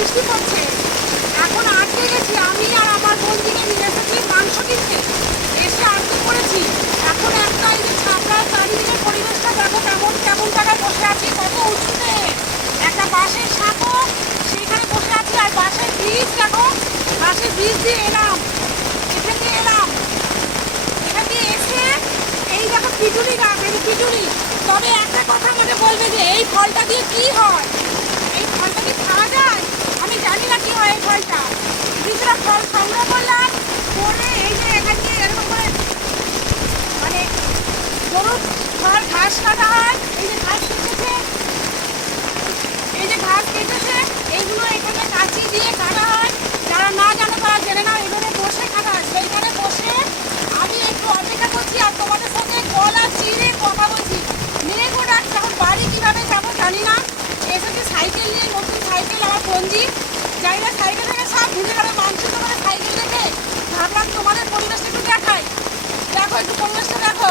বৃষ্টি পড়ছে। এখন আটকে গেছি, আমি আর আমার বন্ধুকে নিয়ে এসেছি মাংস কিনতে, এসে আটকে পড়েছি। এখন একটা এই যে ছাপড়ার চারিদিকের পরিবেশটা দেখো, কেমন কেমন জায়গায় বসে আছি, কত উঁচুতে একটা বাঁশের সাঁকো, সেইখানে বসে আছি। আর বাঁশের ব্রিজ দেখো, বাঁশের ব্রিজ দিয়ে এলাম, এখান দিয়ে এলাম, এখান দিয়ে এসে এই দেখো পিটুনি গাছ, এই পিটুনি। তবে একটা কথা আমাকে বলবে যে এই ফলটা দিয়ে কি হয়, এই ফলটা কি খাওয়া যায়? আমি জানি না কি হয় এই ফলটা। কিছুটা ফল সংগ্রহ করলাম, করে এই যে এখান দিয়ে এরকম করে মানে গরুর ফল ঘাস কাটা হয়, এই যে ঘাস কেটেছে, এই যে ঘাস কেটেছে, এইগুলো এখানে কাঁচি দিয়ে কাটা হয়। যারা না জানে তারা জেনে না, এখানে বসে কাটা হয়। সেইখানে বসে আমি একটু অপেক্ষা করছি আর তোমাদের সঙ্গে গলা চিড়ে কথা বলছি। মেঘ ওঠার যখন বাড়ি কীভাবে যাবো জানি না। এসেছি সাইকেল নিয়ে, নতুন সাইকেল আমার পঞ্জি, যাই না সাইকেল থেকে সব ভুলে গেলে মাংস তোমাদের সাইকেল দেখে ভাবলাম তোমাদের পরিবেশটা একটু দেখাই। দেখো একটু পরিবেশটা দেখো।